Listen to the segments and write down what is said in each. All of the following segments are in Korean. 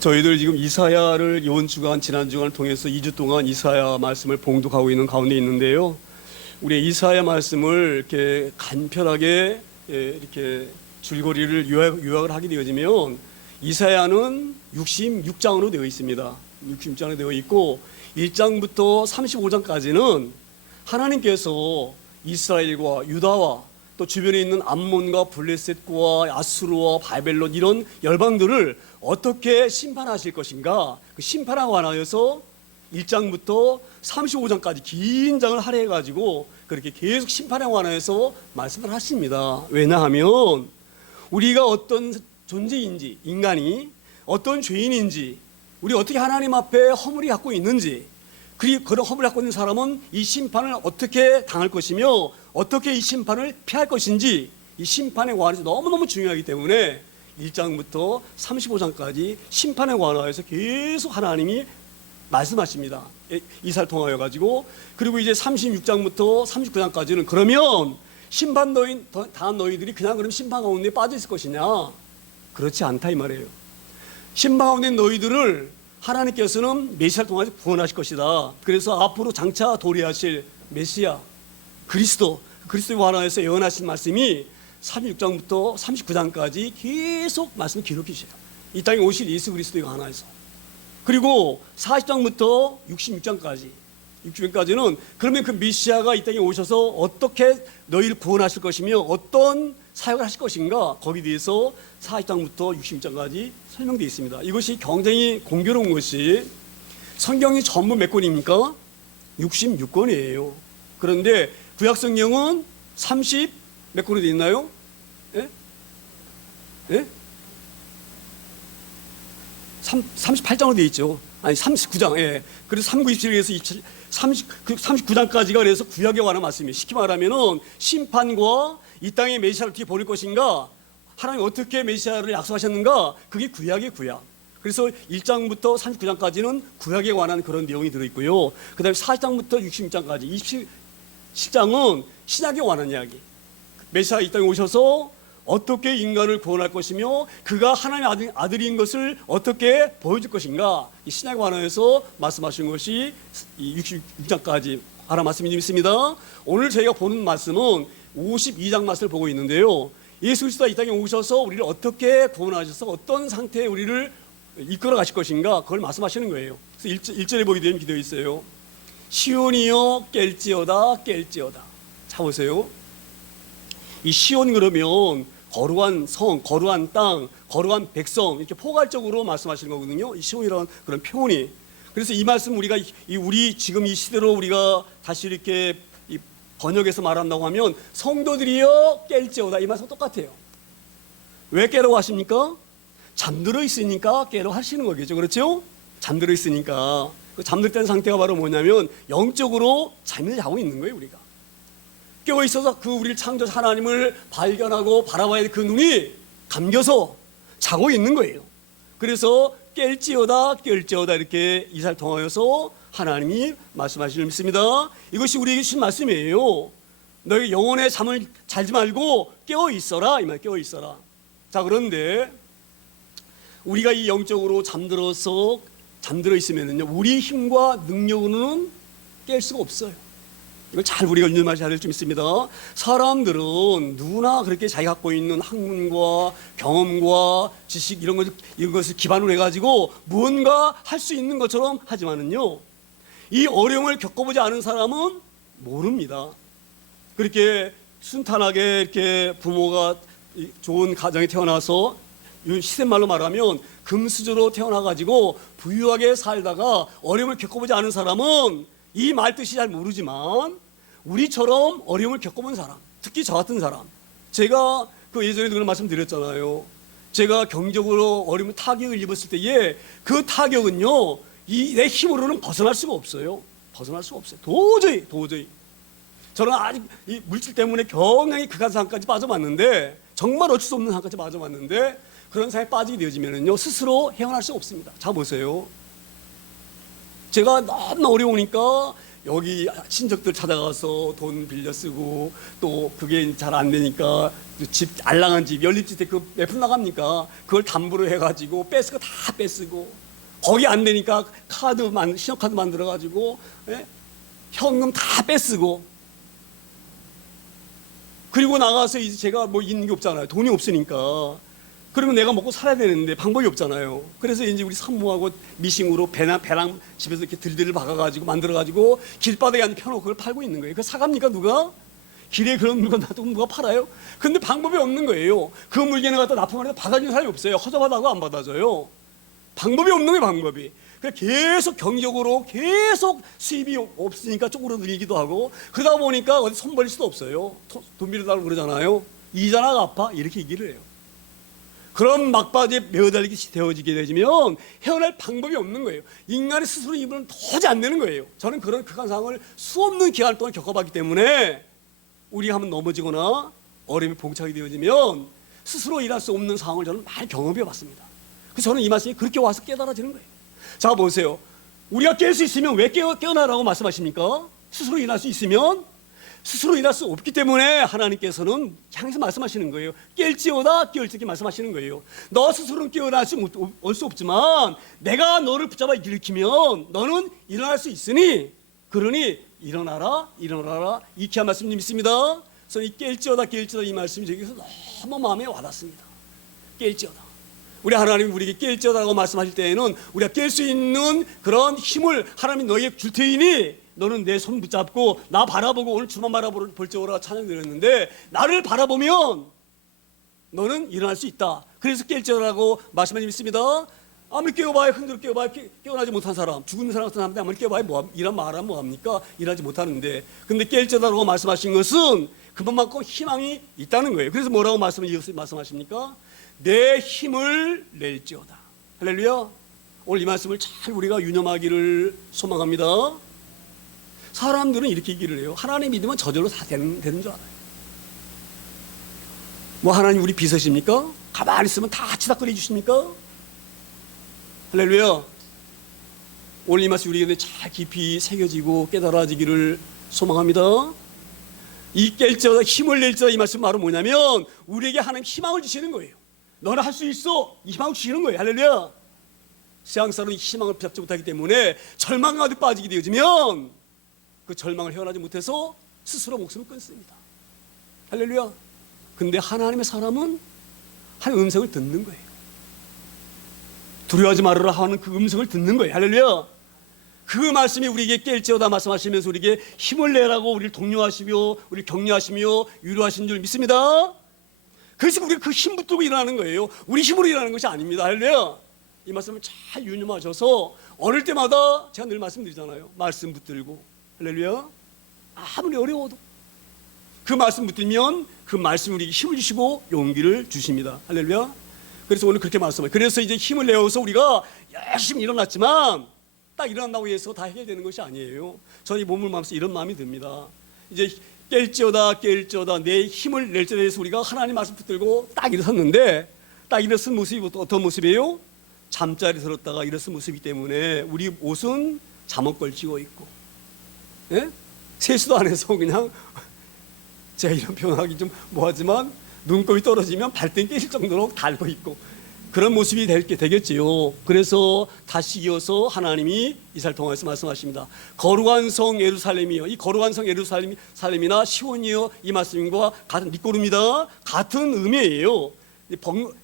저희들 지금 이사야를 이번 주간 지난 주간을 통해서 2주 동안 이사야 말씀을 봉독하고 있는 가운데 있는데요. 우리 이사야 말씀을 이렇게 간편하게 이렇게 줄거리를 요약을 하게 되어지면 이사야는 66장으로 되어 있습니다. 66장으로 되어 있고 1장부터 35장까지는 하나님께서 이스라엘과 유다와 또 주변에 있는 암몬과 블레셋과 아수르와 바벨론 이런 열방들을 어떻게 심판하실 것인가, 그 심판에 관하여서 1장부터 35장까지 긴 장을 할애해 가지고 그렇게 계속 심판에 관하여서 말씀을 하십니다. 왜냐하면 우리가 어떤 존재인지, 인간이 어떤 죄인인지, 우리 어떻게 하나님 앞에 허물이 갖고 있는지, 그리고 그런 허물을 갖고 있는 사람은 이 심판을 어떻게 당할 것이며 어떻게 이 심판을 피할 것인지, 이 심판에 관해서 너무너무 중요하기 때문에 1장부터 35장까지 심판에 관하여서 계속 하나님이 말씀하십니다. 이사를 통하여 가지고. 그리고 이제 36장부터 39장까지는 그러면 심판 당한 너희들이 그냥 그럼 심판 가운데 빠져 있을 것이냐? 그렇지 않다 이 말이에요. 심판 가운데 너희들을 하나님께서는 메시아를 통해서 구원하실 것이다. 그래서 앞으로 장차 도래하실 메시아 그리스도에 관하여서 예언하신 말씀이 36장부터 39장까지 계속 말씀을 기록해 주세요. 이 땅에 오실 예수 그리스도에 관하여서. 그리고 40장부터 66장까지는 그러면 그 메시아가 이 땅에 오셔서 어떻게 너희를 구원하실 것이며 어떤 사역을 하실 것인가, 거기에 대해서 40장부터 66장까지 설명되어 있습니다. 이것이 굉장히 공교로운 것이 성경이 전부 몇 권입니까? 66권이에요. 그런데 구약성경은 30 몇 권이 되어 있나요? 예? 예? 38장으로 되어 있죠. 아니 39장. 예. 그래서 3927에서 39장까지가 그래서 구약에 관한 말씀이에요. 쉽게 말하면은 심판과 이 땅에 메시아를 어떻게 보낼 것인가, 하나님 어떻게 메시아를 약속하셨는가, 그게 구약의 구약. 그래서 1장부터 39장까지는 구약에 관한 그런 내용이 들어있고요. 그 다음에 40장부터 66장까지 27장은 신약에 관한 이야기. 메시아 이 땅에 오셔서 어떻게 인간을 구원할 것이며 그가 하나님의 아들인 것을 어떻게 보여줄 것인가, 이 신약에 관해서 말씀하신 것이 이 66장까지 하나 말씀이 있습니다. 오늘 저희가 보는 말씀은 52장 말씀을 보고 있는데요. 예수 그리스도가 이 땅에 오셔서 우리를 어떻게 구원하셔서 어떤 상태에 우리를 이끌어 가실 것인가, 그걸 말씀하시는 거예요. 그래서 1절에 보게 되면 기도해 있어요. 시온이여 깰지어다 깰지어다. 자 보세요. 이 시온 그러면 거룩한 성, 거룩한 땅, 거룩한 백성, 이렇게 포괄적으로 말씀하시는 거거든요. 이 시온이라는 그런 표현이. 그래서 이 말씀 우리가 우리 지금 이 시대로 우리가 다시 이렇게 번역해서 말한다고 하면 성도들이여 깰지어다, 이 말씀 똑같아요. 왜 깨라고 하십니까? 잠들어 있으니까 깨라고 하시는 거겠죠. 그렇죠? 잠들어 있으니까. 그 잠들던 상태가 바로 뭐냐면 영적으로 잠을 자고 있는 거예요. 우리가 깨어 있어서 그 우리를 창조한 하나님을 발견하고 바라봐야 될 그 눈이 감겨서 자고 있는 거예요. 그래서 깰지어다 깰지어다 이렇게 이사를 통하여서 하나님이 말씀하시는 믿습니다. 이것이 우리에게 주신 말씀이에요. 너희 영혼의 잠을 자지 말고 깨어 있어라, 이 말. 깨어 있어라. 자, 그런데 우리가 이 영적으로 잠들어 있으면요, 우리 힘과 능력으로는 깰 수가 없어요. 이걸 잘 우리가 유념하셔야 될 점 있습니다. 사람들은 누구나 그렇게 자기가 갖고 있는 학문과 경험과 지식 이런 것을 기반으로 해가지고 무언가 할 수 있는 것처럼 하지만은요, 이 어려움을 겪어보지 않은 사람은 모릅니다. 그렇게 순탄하게 이렇게 부모가 좋은 가정에 태어나서 시대말로 말하면 금수저로 태어나가지고 부유하게 살다가 어려움을 겪어보지 않은 사람은 이 말 뜻이 잘 모르지만 우리처럼 어려움을 겪어본 사람, 특히 저 같은 사람, 제가 그 예전에도 그런 말씀 드렸잖아요. 제가 경제적으로 어려움 타격을 입었을 때에 그 타격은요, 내 힘으로는 벗어날 수가 없어요. 벗어날 수가 없어요. 도저히. 저는 아직 이 물질 때문에 굉장히 극한 상황까지 빠져봤는데, 정말 어쩔 수 없는 상황까지 빠져봤는데, 그런 상황에 빠지게 되어지면요, 스스로 헤어날 수가 없습니다. 자 보세요. 제가 너무 어려우니까 여기 친척들 찾아가서 돈 빌려 쓰고 또 그게 잘 안 되니까 집 알랑한 집 연립주택 그 몇 푼 나갑니까? 그걸 담보로 해가지고 뺏고 다 뺏고 거기 안 되니까 신용카드 만들어가지고 현금 다 뺏고 그리고 나가서 이제 제가 뭐 있는 게 없잖아요. 돈이 없으니까. 그러면 내가 먹고 살아야 되는데 방법이 없잖아요. 그래서 이제 우리 산모하고 미싱으로 배랑 집에서 이렇게 들들을 박아가지고 만들어가지고 길바닥에 앉아 펴놓고 그걸 팔고 있는 거예요. 그거 사갑니까 누가? 길에 그런 물건 놔두고 누가 팔아요? 근데 방법이 없는 거예요. 그 물건을 갖다 납품을 해서 받아주는 사람이 없어요. 허접하다고 안 받아줘요. 방법이 없는 거예요, 방법이. 계속 경적으로 계속 수입이 없으니까 쪼그러 들기도 하고 그러다 보니까 어디 손 벌릴 수도 없어요. 돈 빌려달라고 그러잖아요. 이자나 갚아 이렇게 얘기를 해요. 그런 막바지에 매어달리게 되어지게 되면 헤어날 방법이 없는 거예요. 인간이 스스로 입으면 도저히 안 되는 거예요. 저는 그런 극한 상황을 수없는 기간 동안 겪어봤기 때문에 우리가 한번 넘어지거나 어려움에 봉착이 되어지면 스스로 일할 수 없는 상황을 저는 많이 경험해 봤습니다. 그래서 저는 이 말씀이 그렇게 와서 깨달아지는 거예요. 자 보세요. 우리가 깰 수 있으면 왜 깨어나라고 말씀하십니까? 스스로 일할 수 있으면 스스로 일할 수 없기 때문에 하나님께서는 향해서 말씀하시는 거예요. 깰지어다 깨어있게 말씀하시는 거예요. 너 스스로는 깨어날 수 없지만 내가 너를 붙잡아 일으키면 너는 일어날 수 있으니 그러니 일어나라 이렇게 한 말씀이 있습니다. 그래서 이 깰지어다 이 말씀이 저기서 너무 마음에 와닿습니다. 깰지어다. 우리 하나님이 우리에게 깰지어다라고 말씀하실 때에는 우리가 깰 수 있는 그런 힘을 하나님이 너에게 줄 테이니 너는 내 손 붙잡고 나 바라보고 오늘 주만 바라볼지어라 찬양 드렸는데 나를 바라보면 너는 일어날 수 있다. 그래서 깰지어라고 말씀하시면 있습니다. 아무리 깨워봐야 흔들어 깨워봐야 깨어나지 못한 사람 죽은 사람 같은 사람인데 아무리 깨워봐야 말하면 뭐합니까? 일하지 못하는데 근데 깰지어다라고 말씀하신 것은 그만큼 희망이 있다는 거예요. 그래서 뭐라고 말씀하십니까? 내 힘을 낼지어다. 할렐루야. 오늘 이 말씀을 잘 우리가 유념하기를 소망합니다. 사람들은 이렇게 얘기를 해요. 하나님 믿으면 저절로 다 되는 줄 알아요. 뭐 하나님 우리 비서십니까? 가만히 있으면 다 치닥거려 주십니까? 할렐루야. 오늘 이 말씀 우리에게 잘 깊이 새겨지고 깨달아지기를 소망합니다. 이 깰지어다 힘을 낼지어다 이 말씀 바로 뭐냐면 우리에게 하나님 희망을 주시는 거예요. 너는 할 수 있어. 이 희망을 주시는 거예요. 할렐루야. 세상 사람이 희망을 붙잡지 못하기 때문에 절망 가득 빠지게 되어지면 그 절망을 헤어나지 못해서 스스로 목숨을 끊습니다. 할렐루야. 근데 하나님의 사람은 한 음성을 듣는 거예요. 두려워하지 말아라 하는 그 음성을 듣는 거예요. 할렐루야. 그 말씀이 우리에게 깰지어다 말씀하시면서 우리에게 힘을 내라고 우리를 독려하시며 우리를 격려하시며 위로하신 줄 믿습니다. 그래서 우리가 그 힘 붙들고 일어나는 거예요. 우리 힘으로 일어나는 것이 아닙니다. 할렐루야. 이 말씀을 잘 유념하셔서 어릴 때마다 제가 늘 말씀드리잖아요. 말씀 붙들고 할렐루야. 아무리 어려워도 그 말씀 붙들면 그 말씀이 우리에게 힘을 주시고 용기를 주십니다. 할렐루야. 그래서 오늘 그렇게 말씀해요. 그래서 이제 힘을 내어서 우리가 열심히 일어났지만 딱 일어난다고 해서 다 해결되는 것이 아니에요. 저는 이 몸을 마음에서 이런 마음이 듭니다. 이제 깰지어다 내 힘을 낼지어다 해서 우리가 하나님 말씀 붙들고 딱 일어섰는데 딱 일어선 모습이 어떤 모습이에요? 잠자리 들었다가 일어선 모습이기 때문에 우리 옷은 잠옷 걸치고 있고 예? 세수도 안 해서 그냥 제가 이런 표현하기 좀 뭐하지만 눈곱이 떨어지면 발등 깨질 정도로 달고 있고 그런 모습이 되겠지요. 그래서 다시 이어서 하나님이 이사를 통해서 말씀하십니다. 거룩한 성 예루살렘이요. 이 거룩한 성 예루살렘이나 시온이요. 이 말씀과 같은 밑고릅니다. 같은 의미예요.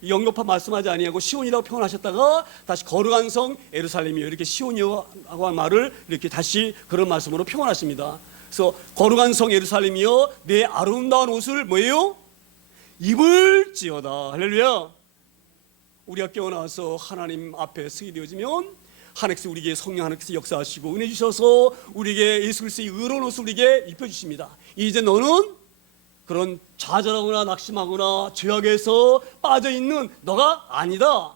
영접한 말씀하지 아니하고 시온이라고 표현하셨다가 다시 거룩한 성 예루살렘이요. 이렇게 시온이라고 한 말을 이렇게 다시 그런 말씀으로 표현하십니다. 그래서 거룩한 성 예루살렘이요. 내 아름다운 옷을 뭐예요? 입을지어다. 할렐루야. 우리가 깨어나서 하나님 앞에 서게 되어지면 하나님께서 우리에게 성령 하나님께서 역사하시고 은혜 주셔서 우리에게 예수 그리스도의 의로운 옷을 우리에게 입혀주십니다. 이제 너는 그런 좌절하거나 낙심하거나 죄악에서 빠져있는 너가 아니다.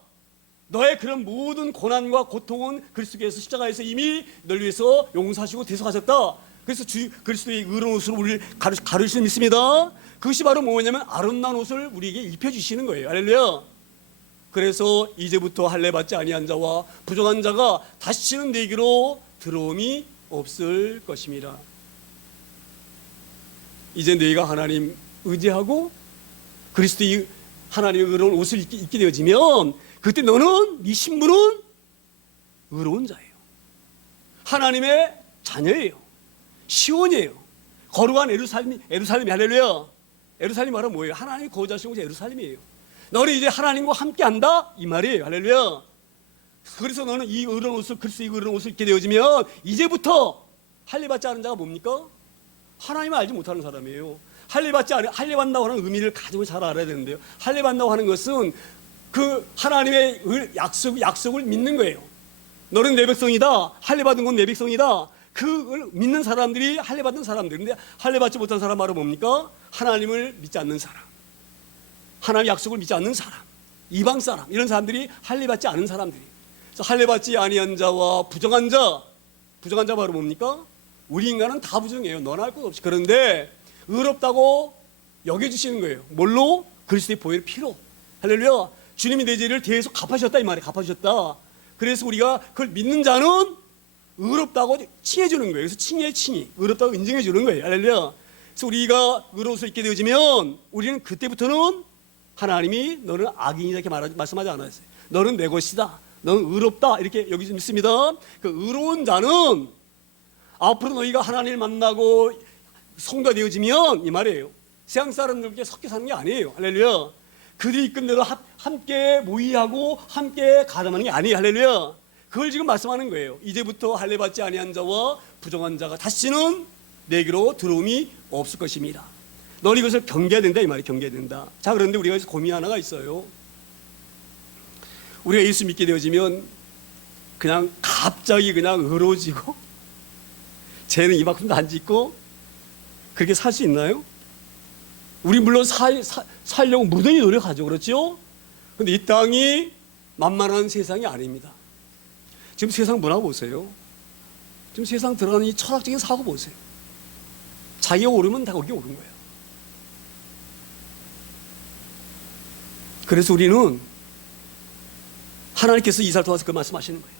너의 그런 모든 고난과 고통은 그리스도께서 십자가에서 이미 널 위해서 용서하시고 대속하셨다. 그래서 주 그리스도의 의로운 옷으로 우리를 가르치는 믿습니다. 그것이 바로 뭐냐면 아름다운 옷을 우리에게 입혀주시는 거예요. 할렐루야. 그래서 이제부터 할례 받지 아니한 자와 부정한 자가 다시는 내게로 들어옴이 없을 것입니다. 이제 너희가 하나님 의지하고 그리스도의 하나님의 의로운 옷을 입게 되어지면 그때 너는 네 신분은 의로운 자예요. 하나님의 자녀예요. 시온이에요. 거룩한 에루살렘이 할렐루야. 에루살렘 말은 뭐예요? 하나님이 거주하시는 곳이 에루살렘이에요. 너는 이제 하나님과 함께한다 이 말이에요. 할렐루야. 그래서 너는 이 의로운 옷을 그리스도의 의로운 옷을 입게 되어지면 이제부터 할례받지 않은 자가 뭡니까? 하나님을 알지 못하는 사람이에요. 할례받는다고 하는 의미를 가지고 잘 알아야 되는데요. 할례받는다고 하는 것은 그 하나님의 약속을 믿는 거예요. 너는 내 백성이다. 할례받은 건 내 백성이다. 그걸 믿는 사람들이 할례받은 사람들인데 할례받지 못한 사람 말은 뭡니까? 하나님을 믿지 않는 사람, 하나님의 약속을 믿지 않는 사람, 이방 사람, 이런 사람들이 할례받지 않은 사람들이. 그래서 할례받지 아니한 자와 부정한 자 바로 뭡니까? 우리 인간은 다 부정해요. 너나 할 것 없이. 그런데 의롭다고 여겨주시는 거예요. 뭘로? 그리스도의 보혈 피로. 할렐루야. 주님이 내 죄를 대해서 갚아주셨다 이 말이에요. 갚아주셨다. 그래서 우리가 그걸 믿는 자는 의롭다고 칭해주는 거예요. 그래서 칭이 의롭다고 인정해주는 거예요. 할렐루야. 그래서 우리가 의로울 수 있게 되어지면 우리는 그때부터는 하나님이 너는 악인이다 이렇게 말씀하지 않았어요. 너는 내 것이다. 너는 의롭다 이렇게 여기 좀 있습니다. 그 의로운 자는 앞으로 너희가 하나님을 만나고 성도가 되어지면 이 말이에요. 세상 사람들께 섞여 사는 게 아니에요. 할렐루야. 그들이 이끈 대로 함께 모의하고 함께 가담하는 게 아니에요. 할렐루야. 그걸 지금 말씀하는 거예요. 이제부터 할례받지 아니한 자와 부정한 자가 다시는 내게로 들어옴이 없을 것입니다. 너는 이것을 경계해야 된다 이 말이에요. 경계해야 된다. 자, 그런데 우리가 여기서 고민 하나가 있어요. 우리가 예수 믿게 되어지면 그냥 갑자기 그냥 의로워지고 죄는 이만큼도 안 짓고 그렇게 살 수 있나요? 우리 물론 살려고 무던히 노력하죠. 그렇죠? 근데 이 땅이 만만한 세상이 아닙니다. 지금 세상 문화 보세요. 지금 세상 들어가는 이 철학적인 사고 보세요. 자기가 오르면 다 거기 오른 거예요. 그래서 우리는 하나님께서 이사를 통해서 그 말씀하시는 거예요.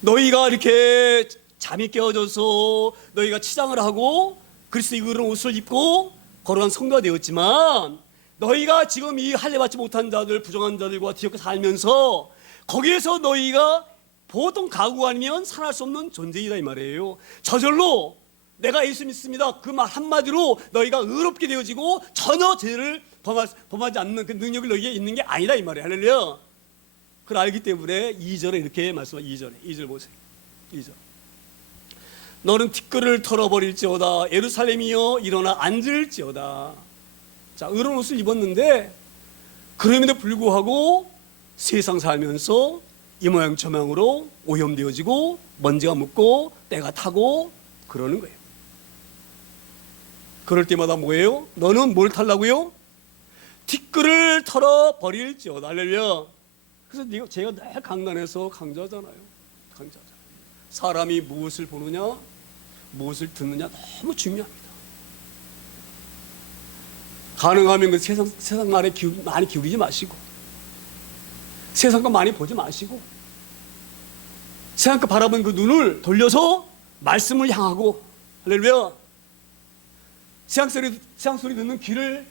너희가 이렇게 잠이 깨어져서 너희가 치장을 하고 그리스도의 의로운 옷을 입고 거룩한 성도가 되었지만 너희가 지금 이 할례받지 못한 자들, 부정한 자들과 뒤섞여 살면서 거기에서 너희가 보통 가구 아니면 살할 수 없는 존재이다 이 말이에요. 저절로 내가 예수 믿습니다. 그 말 한마디로 너희가 의롭게 되어지고 전혀 죄를 범하지 않는 그 능력이 너희에게 있는 게 아니다 이 말이에요. 할렐루야. 그걸 알기 때문에 2절에 이렇게 말씀하세요. 2절 보세요. 2절. 너는 티끌을 털어버릴지어다. 예루살렘이여 일어나 앉을지어다. 자, 의로운 옷을 입었는데 그럼에도 불구하고 세상 살면서 이 모양 저 모양으로 오염되어지고 먼지가 묻고 때가 타고 그러는 거예요. 그럴 때마다 뭐예요? 너는 뭘 탈라고요? 티끌을 털어버릴지어다. 할렐루야. 그래서 제가 늘 강단에서 강조하잖아요. 사람이 무엇을 보느냐, 무엇을 듣느냐 너무 중요합니다. 가능하면 그 세상 말에 많이 기울이지 마시고, 세상 거 많이 보지 마시고, 세상 거 바라본 그 눈을 돌려서 말씀을 향하고, 할렐루야. 세상 소리 듣는 귀를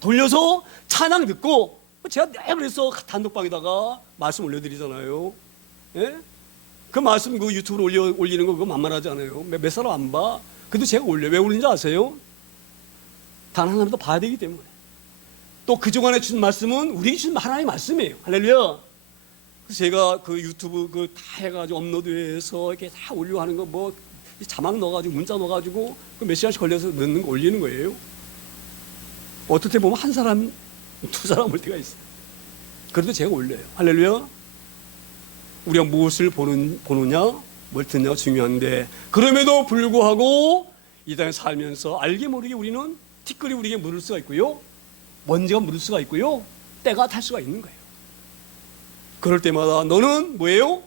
돌려서 찬양 듣고, 제가 늘 그래서 단독방에다가 말씀 올려드리잖아요. 예? 그 말씀 그 유튜브로 올리는 거 그거 만만하지 않아요. 몇 사람 안 봐. 그래도 제가 올려요. 왜 올리는지 아세요? 단 하나라도 봐야 되기 때문에. 또 그동안에 주신 말씀은 우리에게 주신 하나님의 말씀이에요. 할렐루야. 그래서 제가 그 유튜브 그 다 해가지고 업로드해서 이렇게 다 올리고 하는 거 뭐 자막 넣어가지고 문자 넣어가지고 그 몇 시간씩 걸려서 넣는 거 올리는 거예요. 어떨 때 보면 한 사람, 두 사람 올 때가 있어요. 그래도 제가 올려요. 할렐루야. 우리가 무엇을 보느냐, 뭘 듣느냐가 중요한데 그럼에도 불구하고 이 땅에 살면서 알게 모르게 우리는 티끌이 우리에게 물을 수가 있고요. 먼지가 물을 수가 있고요. 때가 탈 수가 있는 거예요. 그럴 때마다 너는 뭐예요?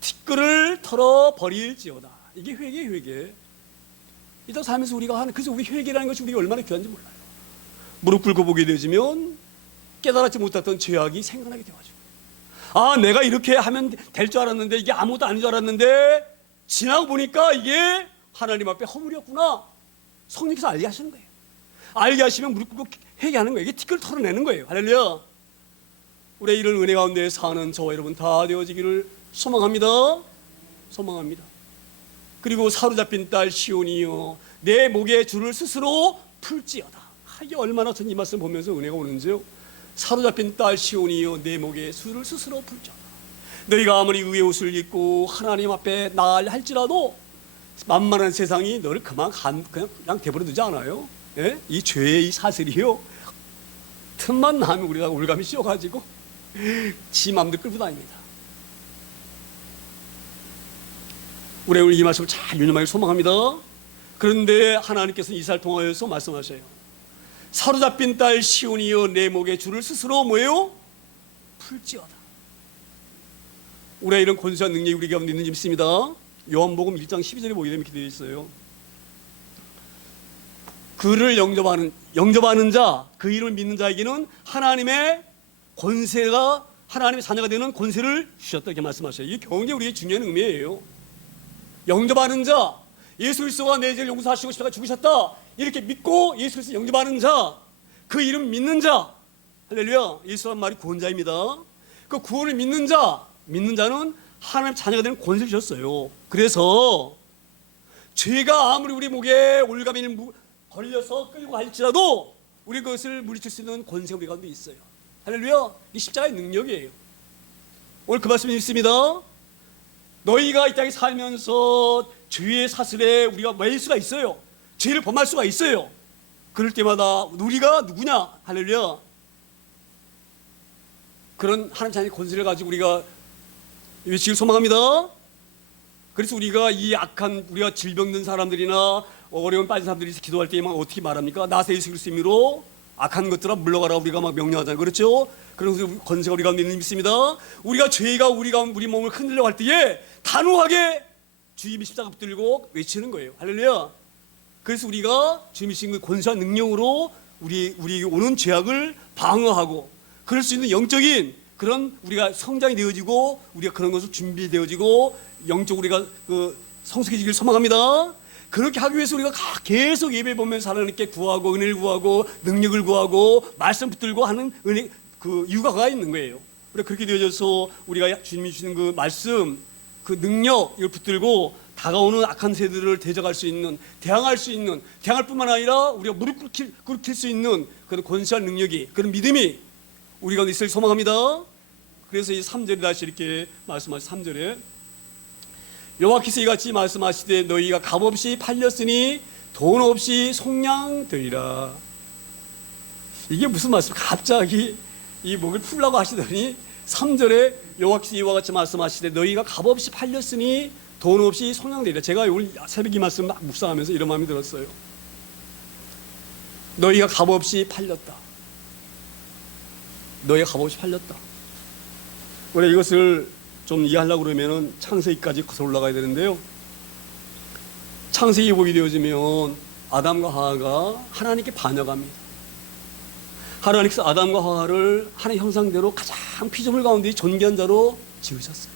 티끌을 털어버릴지어다. 이게 회개예요, 회개. 이 땅 살면서 우리가 하는, 그래서 우리 회개라는 것이 우리가 얼마나 귀한지 몰라요. 무릎 꿇고 보게 되어지면 깨달았지 못했던 죄악이 생각나게 되어가지고, 아, 내가 이렇게 하면 될 줄 알았는데 이게 아무것도 아닌 줄 알았는데 지나고 보니까 이게 하나님 앞에 허물이었구나. 성령께서 알게 하시는 거예요. 알게 하시면 무릎 꿇고 회개하는 거예요. 이게 티끌을 털어내는 거예요. 할렐루야. 우리 이런 은혜 가운데 사는 저와 여러분 다 되어지기를 소망합니다. 소망합니다. 그리고 사로잡힌 딸 시온이여 내 목에 줄을 스스로 풀지어다. 이게 얼마나 전 이 말씀 보면서 은혜가 오는지요. 사로잡힌 딸 시온이여 내 목에 줄을 스스로 풀지어다. 너희가 아무리 의의 옷을 입고 하나님 앞에 나아야 할지라도 만만한 세상이 너를 그냥 대버려 두지 않아요. 예? 이 죄의 이 사슬이요, 틈만 나면 우리가 올가미 씌워가지고 지 맘대로 끌고 다닙니다. 우리 오늘 이 말씀을 잘 유념하길 소망합니다. 그런데 하나님께서는 이사를 통하여서 말씀하셔요. 사로잡힌 딸 시온이여 내 목에 줄을 스스로 뭐예요? 풀지어다. 우리가 이런 권세한 능력이 우리 가운데 있는지 믿습니다. 요한복음 1장 12절에 보게 되면 이렇게 되어 있어요. 그를 영접하는 자, 그 이름을 믿는 자에게는 하나님의 권세가, 하나님의 자녀가 되는 권세를 주셨다 이렇게 말씀하셔요. 이게 굉장히 우리의 중요한 의미예요. 영접하는 자, 예수 그리스도가 내 죄를 용서하시고 십자가에 죽으셨다 이렇게 믿고 예수 그리스도 영접하는 자, 그 이름 믿는 자, 할렐루야. 예수라는 말이 구원자입니다. 그 구원을 믿는 자는 하나님 자녀가 되는 권세를 주셨어요. 그래서 죄가 아무리 우리 목에 올가미를 걸려서 끌고 갈지라도 우리 그것을 물리칠 수 있는 권세가 우리 가운데 있어요. 할렐루야. 이 십자가의 능력이에요. 오늘 그 말씀이 있습니다. 너희가 이 땅에 살면서 죄의 사슬에 우리가 매일 수가 있어요. 죄를 범할 수가 있어요. 그럴 때마다 우리가 누구냐? 할렐루야. 그런 하나님 자녀의 권세를 가지고 우리가 외치길 소망합니다. 그래서 우리가 이 악한, 우리가 질병든 사람들이나 어려운 빠진 사람들이 기도할 때에만 어떻게 말합니까? 나사 예수 그리스도 이름으로 악한 것들아 물러가라 우리가 막 명령하잖아요. 그렇죠? 그래서 권세가 우리 가운데 있는 믿습니다. 우리가 죄가 우리 몸을 흔들려 갈 때에 단호하게 주님이 십자가 붙들고 외치는 거예요. 할렐루야. 그래서 우리가 주님이 주신 그 권세한 능력으로 우리에게 오는 죄악을 방어하고 그럴 수 있는 영적인 그런 우리가 성장이 되어지고 우리가 그런 것을 준비되어지고 영적으로 우리가 성숙해지길 소망합니다. 그렇게 하기 위해서 우리가 계속 예배 보면서 하나님께 구하고 은혜를 구하고 능력을 구하고 말씀 붙들고 하는 은혜, 그 이유가 있는 거예요. 그렇게 되어져서 우리가 주님이 주시는 그 말씀, 그 능력을 붙들고 다가오는 악한 세들을 대적할 수 있는, 대항할 뿐만 아니라 우리가 무릎 꿇힐 수 있는 그런 권세한 능력이, 그런 믿음이 우리 가운데 있을 소망합니다. 그래서 이 3절에 다시 이렇게 말씀하신 3절에 여호와께서 이같이 말씀하시되 너희가 값없이 팔렸으니 돈 없이 속량되리라. 이게 무슨 말씀? 갑자기 이 목을 풀라고 하시더니 3절에 여호와께서 이와 같이 말씀하시되 너희가 값없이 팔렸으니 돈 없이 속량되리라. 제가 오늘 새벽 이 말씀 막 묵상하면서 이런 마음이 들었어요. 너희가 값없이 팔렸다. 너희가 값없이 팔렸다. 우리가 이것을 좀 이해하려고 그러면 창세기까지 거슬러 올라가야 되는데요. 창세기 보게 되어지면 아담과 하와가 하나님께 반역합니다. 하나님께서 아담과 하와를 하나님의 형상대로 가장 피조물 가운데 존귀한 자로 지으셨어요.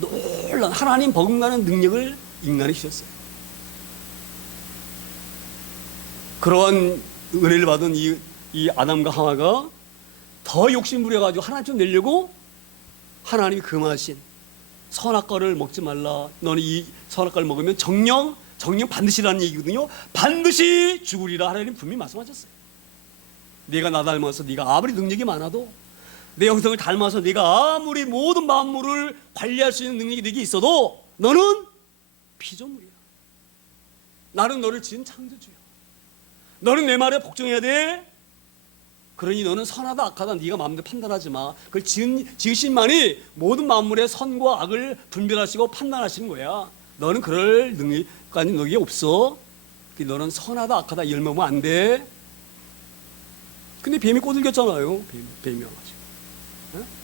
놀라운 하나님 버금가는 능력을 인간에 주셨어요. 그러한 은혜를 받은 이 아담과 하와가 더 욕심 부려가지고 하나님 좀 내려고 하나님이 금하신 선악과를 먹지 말라. 너는 이 선악과를 먹으면 정령 반드시라는 얘기거든요. 반드시 죽으리라. 하나님 분명히 말씀하셨어요. 네가 나 닮아서 네가 아무리 능력이 많아도 내 형상을 닮아서 네가 아무리 모든 만물을 관리할 수 있는 능력이 네게 있어도 너는 피조물이야. 나는 너를 지은 창조주야. 너는 내 말에 복종해야 돼. 그러니 너는 선하다 악하다 네가 마음대로 판단하지 마. 그걸 지으신만이 모든 만물의 선과 악을 분별하시고 판단하시는 거야. 너는 그럴 능력이 없어. 너는 선하다 악하다 열매면 안 돼. 근데 뱀이 꼬들겼잖아요. 뱀이 와가지고.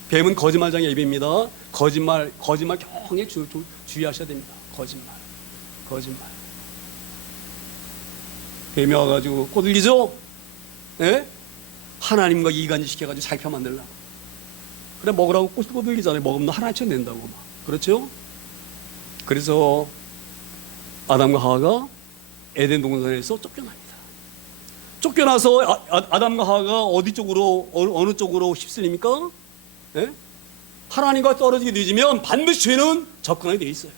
뱀은 거짓말장의 입입니다. 거짓말 경에 주의하셔야 됩니다. 거짓말. 뱀이 와가지고 꼬들기죠. 예? 하나님과 이간질 시켜가지고 자기 편 만들려고. 그래 먹으라고 꼬들기잖아요. 먹으면 하나님처럼 낸다고 막. 그렇죠? 그래서 아담과 하와가 에덴 동산에서 쫓겨납니다. 쫓겨나서 아담과 하와가 어디 쪽으로 어느 쪽으로 휩쓸립니까? 예? 하나님과 떨어지게 되지면 반드시 죄는 접근하게 돼 있어요.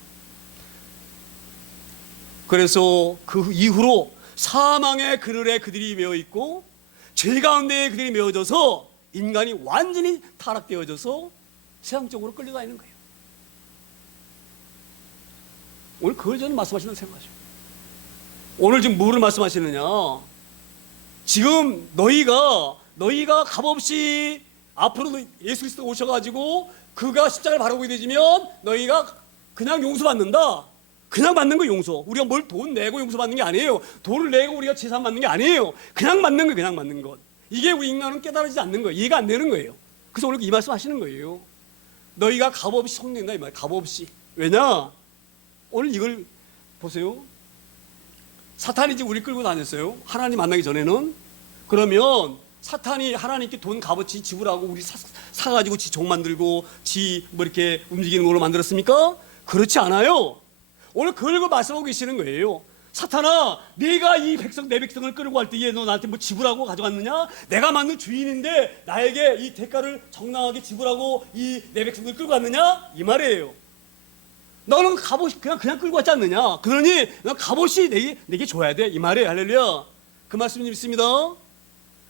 그래서 그 이후로 사망의 그늘에 그들이 메어 있고 죄 가운데에 그들이 메어져서 인간이 완전히 타락되어져서 세상적으로 끌려다니는 거예요. 오늘 그걸 저는 말씀하시는 생각하죠. 오늘 지금 뭐를 말씀하시느냐? 지금 너희가 값없이 앞으로 예수 그리스도 오셔가지고 그가 십자가를 바라보게 되지면 너희가 그냥 용서받는다. 그냥 받는 거 용서. 우리가 뭘 돈 내고 용서받는 게 아니에요. 돈을 내고 우리가 재산 받는 게 아니에요. 그냥 받는 거예요. 그냥 받는 것. 이게 우리 인간은 깨달아지지 않는 거예요. 이해가 안 되는 거예요. 그래서 오늘 이 말씀 하시는 거예요. 너희가 값없이 속는다 이 말. 값없이. 왜냐? 오늘 이걸 보세요. 사탄이 지금 우리 끌고 다녔어요. 하나님 만나기 전에는. 그러면 사탄이 하나님께 돈 값어치 지불하고 우리 사가지고 지 종 만들고 지 뭐 이렇게 움직이는 걸로 만들었습니까? 그렇지 않아요. 오늘 그걸 말씀하고 계시는 거예요. 사탄아, 네가 이 백성 내 백성을 끌고 갈 때에 너 나한테 뭐 지불하고 가져갔느냐? 내가 만든 주인인데 나에게 이 대가를 정당하게 지불하고 이 내 백성을 끌고 갔느냐? 이 말이에요. 너는 값없이 그냥 끌고 왔지 않느냐? 그러니 너 값없이 내게 줘야 돼. 이 말이에요. 할렐루야. 그 말씀 믿습니다.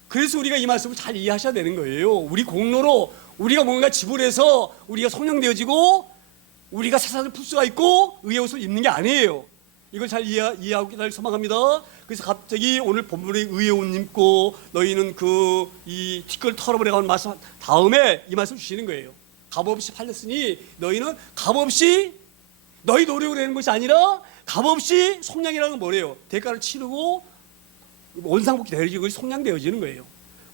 그래서 우리가 이 말씀을 잘 이해하셔야 되는 거예요. 우리 공로로 우리가 뭔가 지불해서 우리가 성령되어지고 우리가 세상을 풀 수가 있고 의의 옷을 입는 게 아니에요. 이걸 잘 이해하고 기다릴 소망합니다. 그래서 갑자기 오늘 본문에 의의 옷 입고 너희는 이 티끌 털어버리라고 하는 말씀 다음에 이 말씀 주시는 거예요. 값없이 팔렸으니 너희는 값없이 너희 노력으로 되는 것이 아니라 값없이 속량이라는 건 뭐래요? 대가를 치르고 원상복귀 되어지고 것이 속량되어지는 거예요.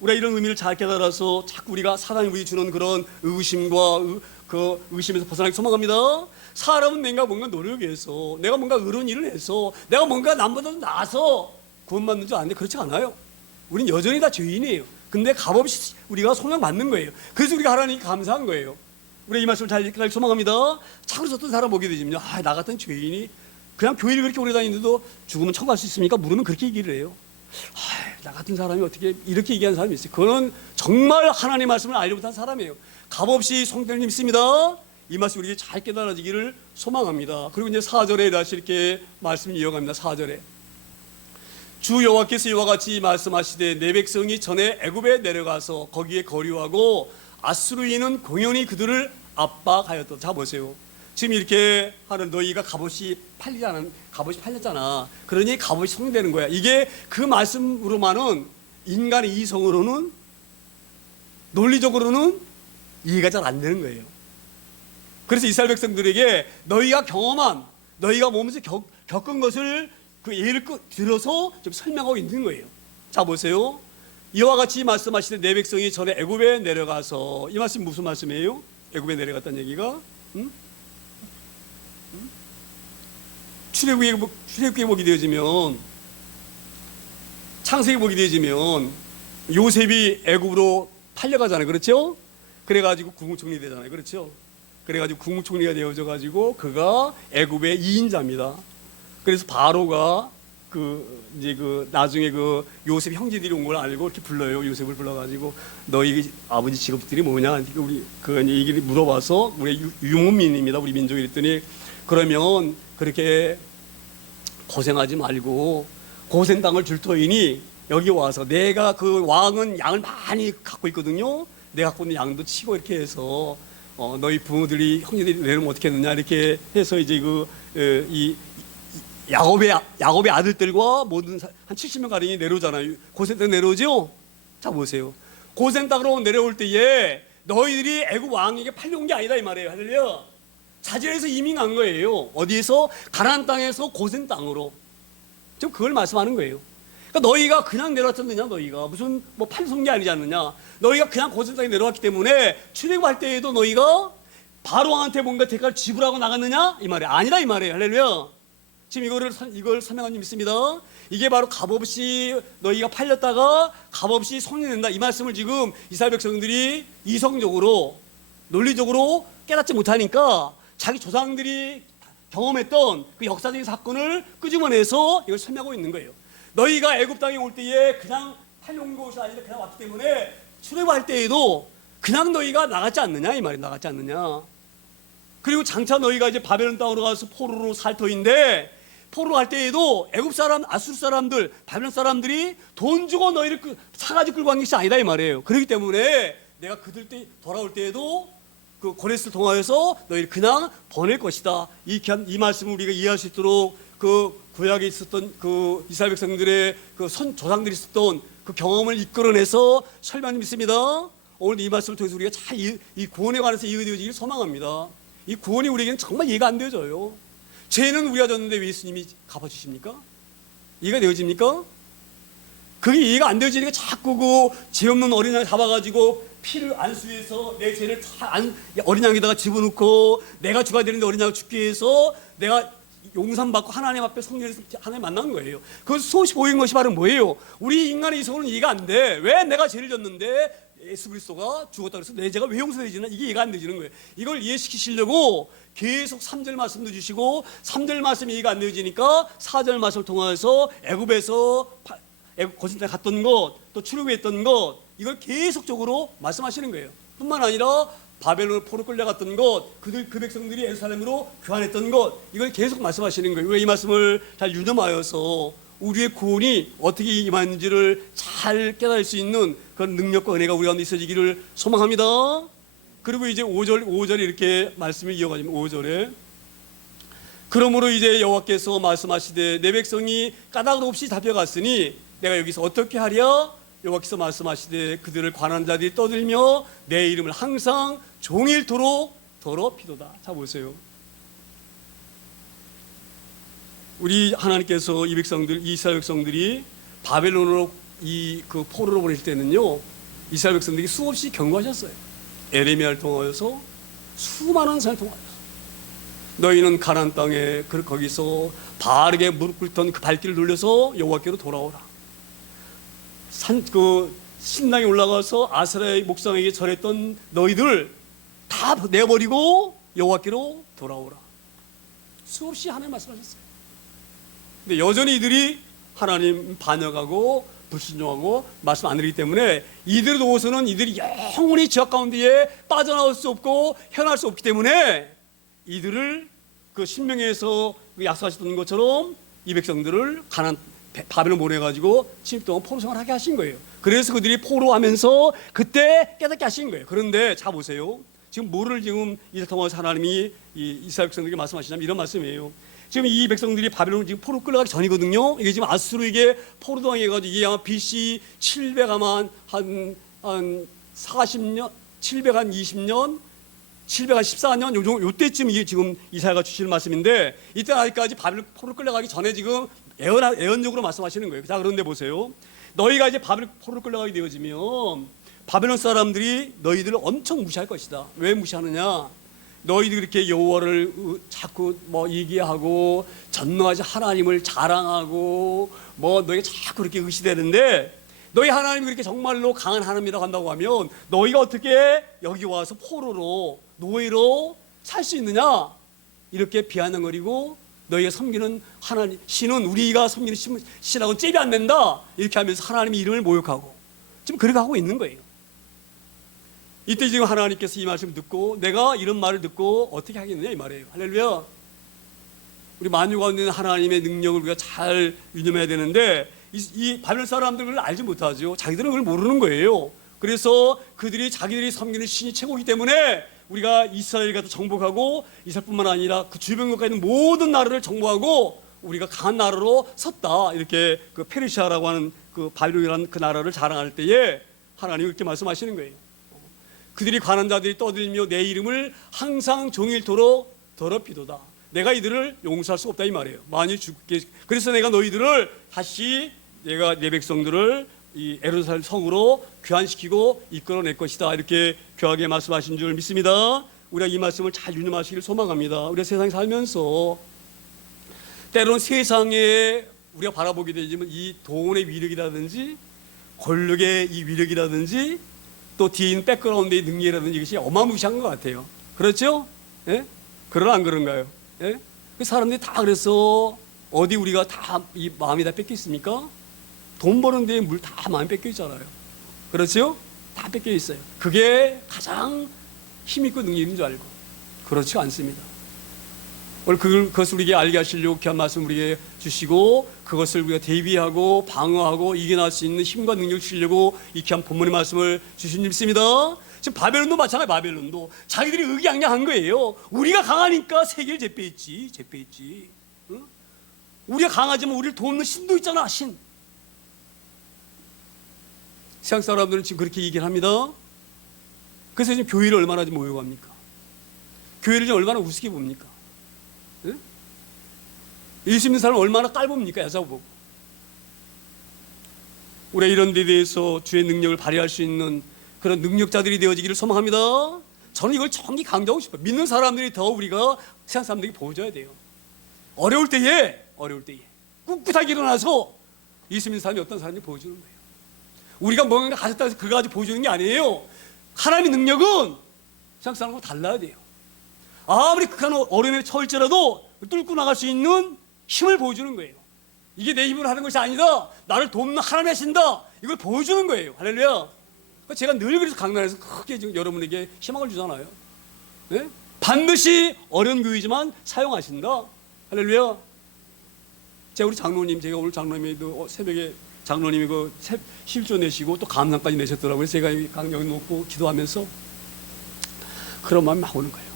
우리가 이런 의미를 잘 깨달아서 자꾸 우리가 사단이 우리 주는 그런 의심과 그 의심에서 벗어나기 소망합니다. 사람은 내가 뭔가 노력해서 내가 뭔가 의로운 일을 해서 내가 뭔가 남보다 나아서 구원받는 줄 아는데 그렇지 않아요. 우린 여전히 다 죄인이에요. 근데 값없이 우리가 속량받는 거예요. 그래서 우리가 하나님께 감사한 거예요. 우리 이 말씀을 잘 깨달기 소망합니다. 차로 어떤 사람 보게 되지만요, 나 같은 죄인이 그냥 교회를 그렇게 오래 다니는데도 죽으면 천국 갈 수 있습니까? 물으면 그렇게 얘기를 해요. 나 같은 사람이 어떻게 이렇게 얘기하는 사람이 있어요. 그거는 정말 하나님의 말씀을 알지 못한 사람이에요. 값없이 속량을 믿습니다. 이 말씀 우리에게 잘 깨달아지기를 소망합니다. 그리고 이제 4절에 다시 이렇게 말씀을 이어갑니다. 4절에 주 여호와께서 이와 같이 말씀하시되 내 백성이 전에 애굽에 내려가서 거기에 거류하고 아수르인은 공연히 그들을 압박하였다. 자 보세요. 지금 이렇게 하는 너희가 값없이 팔렸잖아. 그러니 값없이 속량되는 거야. 이게 그 말씀으로만은 인간의 이성으로는 논리적으로는 이해가 잘 안 되는 거예요. 그래서 이스라엘 백성들에게 너희가 몸에서 겪은 것을 그 예를 들어서 좀 설명하고 있는 거예요. 자 보세요. 이와 같이 말씀하시되 내 백성이 전에 애굽에 내려가서 이 말씀 무슨 말씀이에요? 애굽에 내려갔다는 얘기가 출애굽기에 보게 되어지면 창세기 보게 되어지면 요셉이 애굽으로 팔려가잖아요. 그렇죠? 그래가지고 국무총리 되잖아요. 그렇죠? 그래가지고 국무총리가 되어져 가지고 그가 애굽의 2인자입니다. 그래서 바로가 이제 나중에 요셉 형제들이 온 걸 알고 이렇게 불러요. 요셉을 불러가지고 너희 아버지 직업들이 뭐냐? 우리 얘기를 물어봐서 우리 유목민입니다. 우리 민족이 그랬더니 그러면 그렇게 고생하지 말고 고센 땅을 줄 터이니 여기 와서 내가 그 왕은 양을 많이 갖고 있거든요. 내가 갖고 있는 양도 치고 이렇게 해서 너희 부모들이 형제들이 내려면 어떻게 했느냐 이렇게 해서 이제 이 야곱의 아들들과 모든 한 70명 가량이 내려오잖아요. 고센 땅 내려오죠. 자 보세요. 고센 땅으로 내려올 때에 너희들이 애굽 왕에게 팔려온 게 아니다 이 말이에요. 할렐루야. 자진해서 이민 간 거예요. 어디에서? 가나안 땅에서 고센 땅으로. 지금 그걸 말씀하는 거예요. 그러니까 너희가 그냥 내려왔잖느냐. 너희가 무슨 팔려온 게 아니지 않느냐. 너희가 그냥 고센 땅에 내려왔기 때문에 출애굽할 때에도 너희가 바로 왕한테 뭔가 대가를 지불하고 나갔느냐 이 말이에요. 아니다 이 말이에요. 할렐루야. 지금 이걸 설명하는 믿습니다. 이게 바로 값없이 너희가 팔렸다가 값없이 속량된다 이 말씀을 지금 이스라엘 백성들이 이성적으로 논리적으로 깨닫지 못하니까 자기 조상들이 경험했던 그 역사적인 사건을 끄집어내서 이걸 설명하고 있는 거예요. 너희가 애굽 땅에 올 때에 그냥 팔려온 것이 아니라 그냥 왔기 때문에 출애굽할 때에도 그냥 너희가 나갔지 않느냐 이 말이 나갔지 않느냐. 그리고 장차 너희가 이제 바벨론 땅으로 가서 포로로 살 터인데 포로로 갈 때에도 애굽 사람, 아수르 사람들, 바벨론 사람들이 돈 주고 너희를 사가지고 끌고 간 것이 아니다 이 말이에요. 그렇기 때문에 내가 그들 때 돌아올 때에도 그 고레스를 통하여서 너희를 그냥 보낼 것이다. 이 말씀을 우리가 이해할 수 있도록 그 구약에 있었던 그 이스라엘 백성들의 그 조상들이 있었던 그 경험을 이끌어내서 설명을 믿습니다. 오늘 이 말씀을 통해서 우리가 잘 이 구원에 관해서 이해되어지기를 소망합니다. 이 구원이 우리에게는 정말 이해가 안 되어져요. 죄는 우리가 졌는데 왜 예수님이 갚아주십니까? 이해가 되어집니까? 그게 이해가 안 되어지니까 자꾸 그 죄 없는 어린 양 잡아가지고 피를 안수해서 내 죄를 다 어린 양에다가 집어넣고 내가 죽어야 되는데 어린 양을 죽게 해서 내가 용서받고 하나님 앞에 성령에서 하나님 만난 거예요. 그 수없이 보인 것이 바로 뭐예요? 우리 인간의 이성은 이해가 안 돼. 왜 내가 죄를 졌는데 예수 그리스도가 죽었다 그래서 내 죄가 왜 용서되지나 이게 이해가 안 되지는 거예요. 이걸 이해시키시려고 계속 3절 말씀도 주시고 3절 말씀이 이해가 안 되어지니까 4절 말씀을 통해서 애굽에서 애굽 거짓 땅에 갔던 것, 또 출애굽했던 것 이걸 계속적으로 말씀하시는 거예요. 뿐만 아니라 바벨론 포로 끌려갔던 것, 그 백성들이 예루살렘으로 교환했던 것 이걸 계속 말씀하시는 거예요. 왜 이 말씀을 잘 유념하여서 우리의 구원이 어떻게 임하는지를 잘 깨달을 수 있는 그런 능력과 은혜가 우리 가운데 있어지기를 소망합니다. 그리고 이제 5절에 이렇게 말씀을 이어가지면 5절에 그러므로 이제 여호와께서 말씀하시되 내 백성이 까닭 없이 잡혀갔으니 내가 여기서 어떻게 하랴? 여호와께서 말씀하시되 그들을 관한 자들이 떠들며 내 이름을 항상 종일토록 더럽히도다. 자 보세요. 우리 하나님께서 이 백성들, 이스라엘 백성들이 바벨론으로 그 포로로 보내실 때는요, 이스라엘 백성들이 수없이 경고하셨어요. 에레미야를 통하여서 수많은 사람을 통하여서 너희는 가나안 땅에 거기서 바르게 무릎 꿇던 그 발길을 돌려서 여호와께로 돌아오라. 신당에 올라가서 아세라의 목상에게 절했던 너희들 다 내버리고 여호와께로 돌아오라. 수없이 하나님 말씀하셨어요. 근데 여전히 이들이 하나님 반역하고 불순종하고 말씀 안 드리기 때문에 이들을 두고서는 이들이 영원히 지옥 가운데에 빠져나올 수 없고 헤어날 수 없기 때문에 이들을 그 신명기에서 약속하셨던 것처럼 이 백성들을 바벨론 보내가지고 7년 동안 포로 생활하게 하신 거예요. 그래서 그들이 포로하면서 그때 깨닫게 하신 거예요. 그런데 자 보세요. 지금 뭐를 지금 이스라엘 통해서 하나님이 이 이스라엘 백성들에게 말씀하시냐면 이런 말씀이에요. 지금 이 백성들이 바벨론 지금 포로 끌려가기 전이거든요. 이게 지금 아수르에게 포로 당해가지고 이게 아마 BC 700 아마 한 40년, 720년, 714년 요때쯤 이게 지금 이사야가 주시는 말씀인데 이때 아직까지 바벨론 포로 끌려가기 전에 지금 예언적으로 말씀하시는 거예요. 자 그런데 보세요. 너희가 이제 바벨론 포로 끌려가게 되어지면 바벨론 사람들이 너희들을 엄청 무시할 것이다. 왜 무시하느냐? 너희들이 그렇게 여호와를 자꾸 얘기하고 전능하신 하나님을 자랑하고 너희가 자꾸 그렇게 의시되는데 너희 하나님이 그렇게 정말로 강한 하나님이라고 한다고 하면 너희가 어떻게 여기 와서 포로로 노예로 살 수 있느냐? 이렇게 비아냥거리고 너희가 섬기는 하나님 신은 우리가 섬기는 신하고는 잽이 안 된다. 이렇게 하면서 하나님의 이름을 모욕하고 지금 그렇게 하고 있는 거예요. 이때 지금 하나님께서 이 말씀을 듣고 내가 이런 말을 듣고 어떻게 하겠느냐 이 말이에요. 할렐루야. 우리 만유 가운데 있는 하나님의 능력을 우리가 잘 유념해야 되는데 이 바벨론 사람들을 알지 못하죠. 자기들은 그걸 모르는 거예요. 그래서 그들이 자기들이 섬기는 신이 최고이기 때문에 우리가 이스라엘을 가서 정복하고 이스라엘뿐만 아니라 그 주변 국가에 있는 모든 나라를 정복하고 우리가 강한 나라로 섰다. 이렇게 그 페르시아라고 하는 그 바빌론이라는 그 나라를 자랑할 때에 하나님이 이렇게 말씀하시는 거예요. 그들이 관한 자들이 떠들며 내 이름을 항상 종일토록 더럽히도다. 내가 이들을 용서할 수 없다 이 말이에요. 만일 죽게 그래서 내가 너희들을 다시 내가 내 백성들을 이 예루살렘 성으로 귀환시키고 이끌어낼 것이다. 이렇게 귀하게 말씀하신 줄 믿습니다. 우리가 이 말씀을 잘 유념하시기를 소망합니다. 우리가 세상에 살면서 때로는 세상에 우리가 바라보게 되지만 이 돈의 위력이라든지 권력의 이 위력이라든지 또 뒤에 있는 백그라운드의 능력이라든지 이것이 어마무시한 것 같아요. 그렇죠? 예? 그러나 안 그런가요? 예? 그 사람들이 다 그래서 어디 우리가 다 이 마음이 다 뺏겨 있습니까? 돈 버는 데에 물 다 마음이 뺏겨 있잖아요. 그렇죠? 다 뺏겨 있어요. 그게 가장 힘있고 능력 있는 줄 알고 그렇지 않습니다. 오늘 그것을 우리에게 알게 하시려고 귀한 말씀 우리에게 주시고 그것을 우리가 대비하고 방어하고 이겨낼 수 있는 힘과 능력을 주시려고 이 귀한 본문의 말씀을 주신 줄 믿습니다. 지금 바벨론도 마찬가지. 바벨론도 자기들이 의기양양한 거예요. 우리가 강하니까 세계를 제패했지. 응? 우리가 강하지만 우리를 돕는 신도 있잖아. 신. 세상 사람들은 지금 그렇게 얘기를 합니다. 그래서 지금 교회를 얼마나 모욕합니까? 교회를 지금 얼마나 우습게 봅니까? 응? 예수 믿는 사람을 얼마나 깔봅니까? 얕아보고. 우리가 이런 데 대해서 주의 능력을 발휘할 수 있는 그런 능력자들이 되어지기를 소망합니다. 저는 이걸 정확히 강조하고 싶어요. 믿는 사람들이 더 우리가 세상 사람들에게 보여줘야 돼요. 어려울 때에 꿋꿋하게 일어나서 예수 믿는 사람이 어떤 사람인지 보여주는 거예요. 우리가 뭔가 가졌다 해서 그거 가지고 보여주는 게 아니에요. 하나님의 능력은 세상 사람과 달라야 돼요. 아무리 극한 어려움에 처할지라도 뚫고 나갈 수 있는 힘을 보여주는 거예요. 이게 내 힘으로 하는 것이 아니다. 나를 돕는 하나님이 하신다. 이걸 보여주는 거예요. 할렐루야. 제가 늘 그래서 강단에서 크게 지금 여러분에게 희망을 주잖아요. 네? 반드시 어려운 교회지만 사용하신다. 할렐루야. 제가 우리 장로님, 제가 오늘 장로님도 새벽에 장로님이 그 실조 내시고 또 감상까지 내셨더라고요. 제가 여기 놓고 기도하면서 그런 마음이 막 오는 거예요.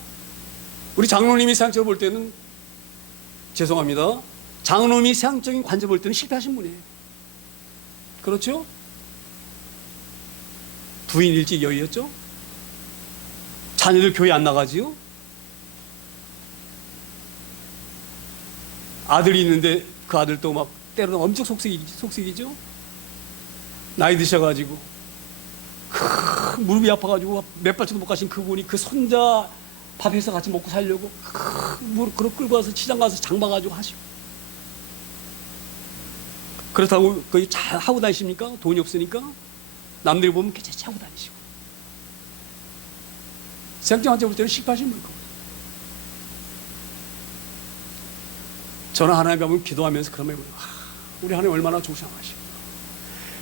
우리 장로님이 세상적으로 볼 때는 죄송합니다. 장로님이 세상적인 관점 볼 때는 실패하신 분이에요. 그렇죠? 부인 일찍 여의였죠? 자녀들 교회 안 나가지요? 아들이 있는데 그 아들도 막 때로는 엄청 속색이죠? 나이 드셔가지고 무릎이 아파가지고 몇 발짝도 못 가신 그분이 그 손자 밥해서 같이 먹고 살려고 무릎 끌고 와서 시장 가서 장 봐가지고 하시고 그렇다고 거의 잘 하고 다니십니까? 돈이 없으니까 남들이 보면 괜찮이 하고 다니시고 세상적으로 볼 때는 실패하신 분이고 저는 하나님 앞에 기도하면서 그런 마음이 우리 하나님 얼마나 조심하시고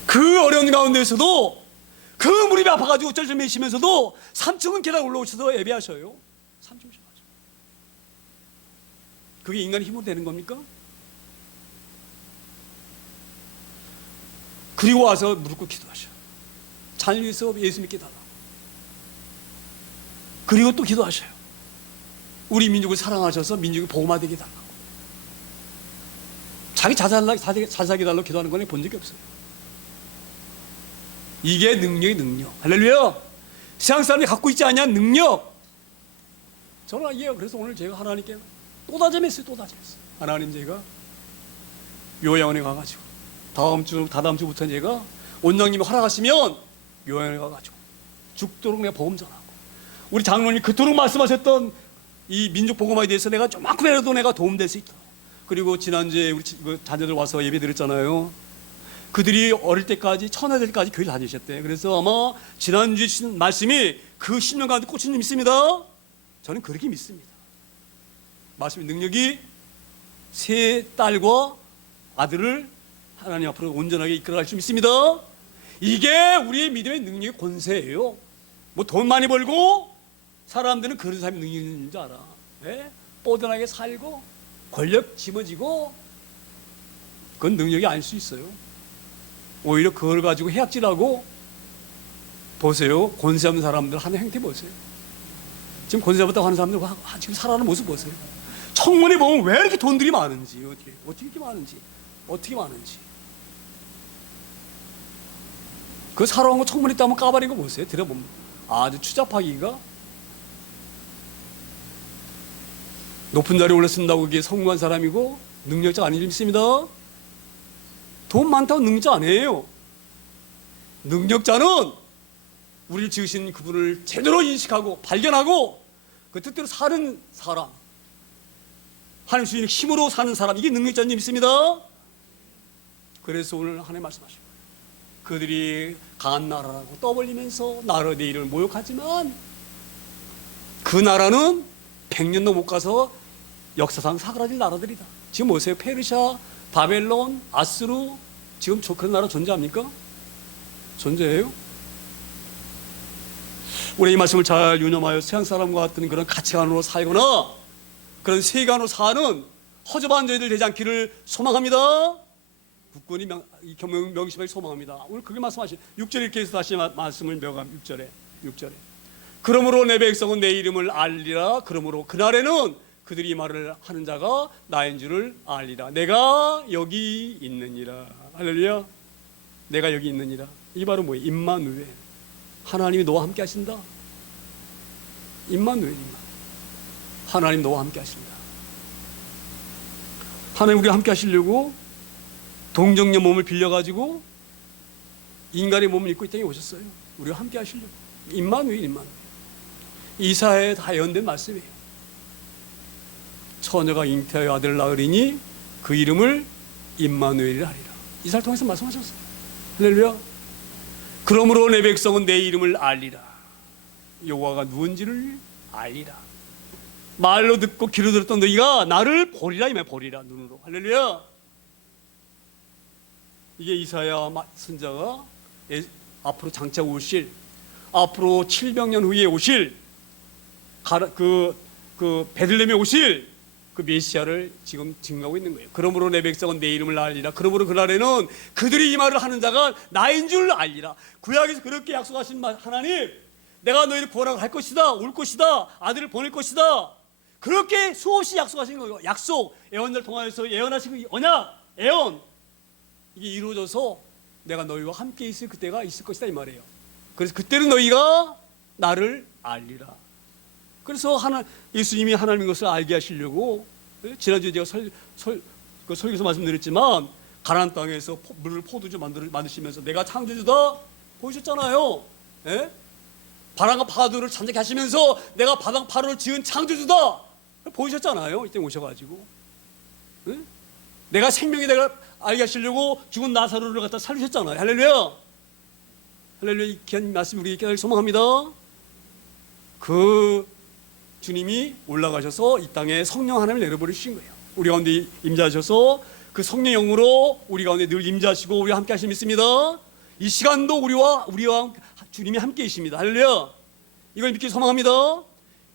그 어려운 가운데서도 그 무릎이 아파가지고 쩔쩔 매시면서도 3층은 계단 올라오셔서 예배하셔요. 3층 오셔가지고 그게 인간의 힘으로 되는 겁니까? 그리고 와서 무릎 꿇고 기도하셔. 자녀 위해서 예수 믿게 달라고. 그리고 또 기도하셔요. 우리 민족을 사랑하셔서 민족이 복음화되게 달라고. 자기 자살하게 달라고 기도하는 건 본 적이 없어요. 이게 능력이 능력. 할렐루야. 세상 사람이 갖고 있지 않냐 능력. 저는 이해요. 그래서 오늘 제가 하나님께 또 다짐했어요. 하나님 제가 요양원에 가가지고 다다음 주부터 제가 원장님이 허락하시면 요양원에 가가지고 죽도록 내가 복음 전하고 우리 장로님이 그토록 말씀하셨던 이 민족 복음화에 대해서 내가 조금이라도 내가 도움될 수 있도록. 그리고 지난주에 우리 자녀들 와서 예배 드렸잖아요. 그들이 어릴 때까지 처녀될 때까지 교회 다니셨대. 그래서 아마 지난주에 주신 말씀이 그 10년 가운데 꽂힌 줄 믿습니다. 저는 그렇게 믿습니다. 말씀의 능력이 세 딸과 아들을 하나님 앞으로 온전하게 이끌어갈 줄 믿습니다. 이게 우리의 믿음의 능력의 권세예요. 뭐 돈 많이 벌고 사람들은 그런 사람이 능력이 있는 줄 알아. 네? 뽀든하게 살고 권력 짊어지고 그건 능력이 아닐 수 있어요. 오히려 그걸 가지고 해악질하고 보세요. 권세 없는 사람들 하는 행태 보세요. 지금 권세 없다고 하는 사람들 지금 살아가는 모습 보세요. 청문회 보면 왜 이렇게 돈들이 많은지 어떻게 이렇게 많은지 그 살아온 거 청문회 때 한번 까발린 거 보세요. 들어보면 아주 추잡하기가 높은 자리에 올라선다고 그게 성공한 사람이고 능력자 아닌 줄 믿습니다. 돈 많다고 능력자 아니에요. 능력자는 우리를 지으신 그분을 제대로 인식하고 발견하고 그 뜻대로 사는 사람, 하나님 주신 힘으로 사는 사람, 이게 능력자인 줄 믿습니다. 그래서 오늘 하나님 말씀하시고 그들이 강한 나라라고 떠벌리면서 나라의 이름을 모욕하지만 그 나라는 100년도 못 가서 역사상 사그라질 나라들이다. 지금 보세요. 페르시아, 바벨론, 아수르, 지금 그런 나라 존재합니까? 존재해요? 우리 이 말씀을 잘 유념하여 서양 사람과 같은 그런 가치관으로 살거나 그런 세계관으로 사는 허접한 저희들 되지 않기를 소망합니다. 국군이 명심하기 소망합니다. 오늘 그게 말씀하신 6절 이렇게 해서 다시 말씀을 배워갑니다. 6절에 그러므로 내 백성은 내 이름을 알리라. 그러므로 그날에는 그들이 이 말을 하는 자가 나인 줄을 알리라. 내가 여기 있느니라. 할렐루야. 내가 여기 있느니라. 이 바로 뭐예요? 임마누엘. 하나님이 너와 함께 하신다. 임마누엘입니다. 하나님 너와 함께 하신다. 하나님 우리와 함께 하시려고 동정녀 몸을 빌려가지고 인간의 몸을 입고 이 땅에 오셨어요. 우리와 함께 하시려고. 임마누엘. 이사야에 다 예언된 말씀이에요. 처녀가 잉태하여 아들을 낳으리니 그 이름을 임마누엘이라 하리라. 이사야를 통해서 말씀하셨어요. 할렐루야. 그러므로 내 백성은 내 이름을 알리라. 여호와가 누군지를 알리라. 말로 듣고 귀로 들었던 너희가 나를 보리라. 이말 보리라. 눈으로. 할렐루야. 이게 이사야 선자가 앞으로 장차 오실, 앞으로 700년 후에 오실 그 베들레헴에 오실 그 메시아를 지금 증거하고 있는 거예요. 그러므로 내 백성은 내 이름을 알리라. 그러므로 그날에는 그들이 이 말을 하는 자가 나인 줄 알리라. 구약에서 그렇게 약속하신 하나님, 내가 너희를 구원하고 갈 것이다, 올 것이다, 아들을 보낼 것이다. 그렇게 수없이 약속하신 거예요. 약속, 예언자를 통하여서 예언하신 그 언약, 예언, 이게 이루어져서 내가 너희와 함께 있을 그때가 있을 것이다 이 말이에요. 그래서 그때는 너희가 나를 알리라. 그래서 예수님이 하나님인 것을 알게 하시려고 지난주에 제가 설교에서 말씀드렸지만 가나안 땅에서 물을 포도주 만드시면서 내가 창조주다 보이셨잖아요. 예? 바람과 파도를 잠자게 하시면서 내가 바다와 파도를 지은 창조주다 보이셨잖아요. 이때 오셔가지고 예? 내가 생명이 내가 알게 하시려고 죽은 나사로를 갖다 살리셨잖아요. 할렐루야. 할렐루야. 이 귀한 말씀 우리 깨달을 소망합니다. 그 주님이 올라가셔서 이 땅에 성령 하나님을 내려버리신 거예요. 우리 가운데 임재하셔서 그 성령 영으로 우리 가운데 늘 임재하시고 우리와 함께 하심이 있습니다. 이 시간도 우리와 주님이 함께 계십니다. 할렐루야. 이걸 믿기 소망합니다.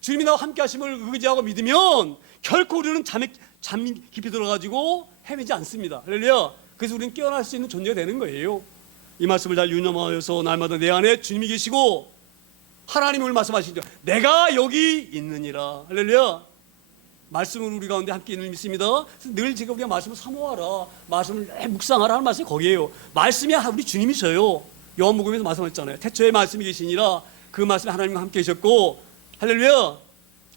주님이 나와 함께 하심을 의지하고 믿으면 결코 우리는 잠 깊이 들어가지고 헤매지 않습니다. 할렐루야. 그래서 우리는 깨어날 수 있는 존재가 되는 거예요. 이 말씀을 잘 유념하여서 날마다 내 안에 주님이 계시고 하나님이 오늘 말씀하시죠. 내가 여기 있느니라. 할렐루야. 말씀을 우리 가운데 함께 있는 믿습니다. 늘 제가 우리가 말씀을 사모하라, 말씀을 묵상하라 하는 말씀이 거기에요. 말씀이 우리 주님이셔요. 요한복음에서 말씀하셨잖아요. 태초에 말씀이 계시니라. 그 말씀이 하나님과 함께 계셨고, 할렐루야.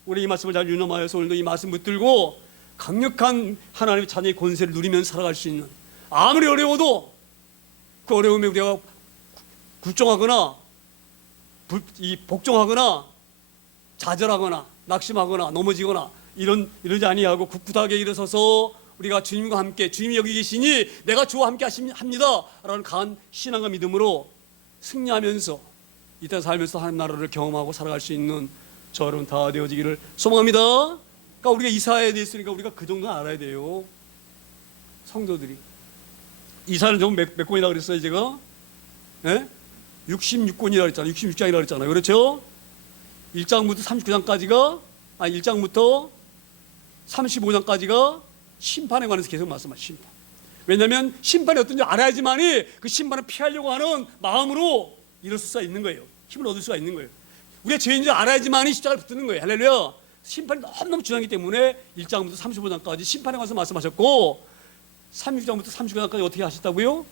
우리 이 말씀을 잘 유념하여서 오늘도 이 말씀 붙들고 강력한 하나님의 자녀의 권세를 누리면서 살아갈 수 있는, 아무리 어려워도 그 어려움에 우리가 굴종하거나 복종하거나 좌절하거나 낙심하거나 넘어지거나 이러지 아니하고 굳굳하게 일어서서 우리가 주님과 함께, 주님이 여기 계시니 내가 주와 함께 합니다 라는 강한 신앙과 믿음으로 승리하면서 이 땅 살면서 하나님 나라를 경험하고 살아갈 수 있는 저 여러분 다 되어지기를 소망합니다. 그러니까 우리가 이사야에 대해서니까 우리가 그 정도는 알아야 돼요. 성도들이 이사야는 좀 몇 권이라 그랬어요 제가? 예? 66권이라고 했잖아요. 66장이라고 했잖아요. 그렇죠? 1장부터 39장까지가 1장부터 35장까지가 심판에 관해서 계속 말씀하시죠. 심판. 왜냐하면 심판이 어떤지 알아야지만이 그 심판을 피하려고 하는 마음으로 일어설 수가 있는 거예요. 힘을 얻을 수가 있는 거예요. 우리가 죄인지 알아야지만이 십자가를 붙드는 거예요. 할렐루야. 심판이 너무너무 중요하기 때문에 1장부터 35장까지 심판에 관해서 말씀하셨고 36장부터 39장까지 어떻게 하셨다고요?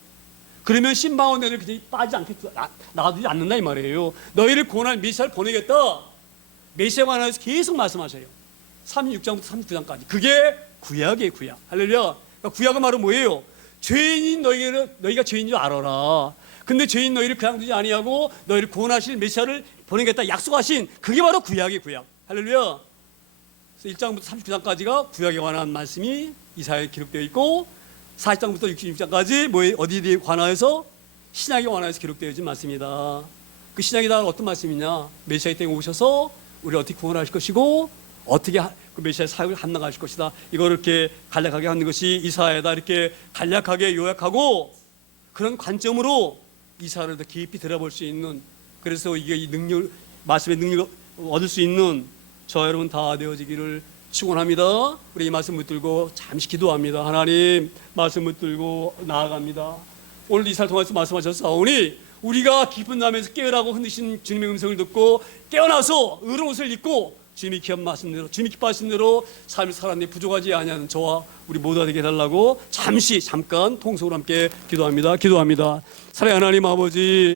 그러면 신방원 너희를 그냥 빠지지 않겠다, 나가두지 않는다 이 말이에요. 너희를 구원할 메시아를 보내겠다. 메시아에 관해서 계속 말씀하셔요. 36장부터 39장까지. 그게 구약이에요. 구약. 할렐루야. 그러니까 구약은 바로 뭐예요? 죄인인 너희가 죄인인 줄 알아라. 근데 죄인 너희를 그냥 두지 아니하고 너희를 구원하실 메시아를 보내겠다 약속하신 그게 바로 구약이에요. 구약. 할렐루야. 그래서 1장부터 39장까지가 구약에 관한 말씀이 이사야에 기록되어 있고 40장부터 66장까지 어디에 관하여서 신약에 관하여서 기록되어 있지 않습니다. 그 신약이 다 어떤 말씀이냐? 메시아 이 땅에 오셔서 우리를 어떻게 구원하실 것이고 어떻게 그 메시아의 사역을 감당하실 것이다. 이걸 이렇게 간략하게 하는 것이 이사야다. 이렇게 간략하게 요약하고 그런 관점으로 이사야를 더 깊이 들어볼 수 있는, 그래서 이게 이 능력, 말씀의 능력을 얻을 수 있는 저 여러분 다 되어지기를 축원합니다. 우리 이 말씀 붙들고 잠시 기도합니다. 하나님, 말씀 붙들고 나아갑니다. 오늘 이사를 통해서 말씀하셨사오니 우리가 깊은 잠에서 깨어나고 흔드신 주님의 음성을 듣고 깨어나서 의로운 옷을 입고 주님이 기뻐하신 대로, 주님이 기뻐하신 대로 삶을 살았는데 부족하지 아니하는 저와 우리 모두가 되게 해달라고 잠깐 통성으로 함께 기도합니다. 사랑하는 하나님 아버지,